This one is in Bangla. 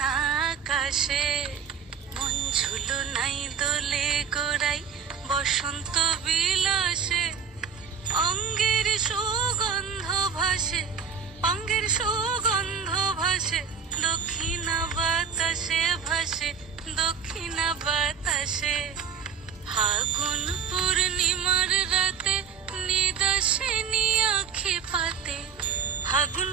না আকাশে, মন ঝুলো নাই দোলে গোড়াই বসন্ত বিলাসে। অঙ্গের সুগন্ধ ভাসে, অঙ্গের সুগন্ধ ভাসে, দক্ষিণা বাতাসে ভাসে, দক্ষিণা বাতাসে। ফাগুন পূর্ণিমার রাতে নিদাসিনী আঁখি পাতে, ফাগুন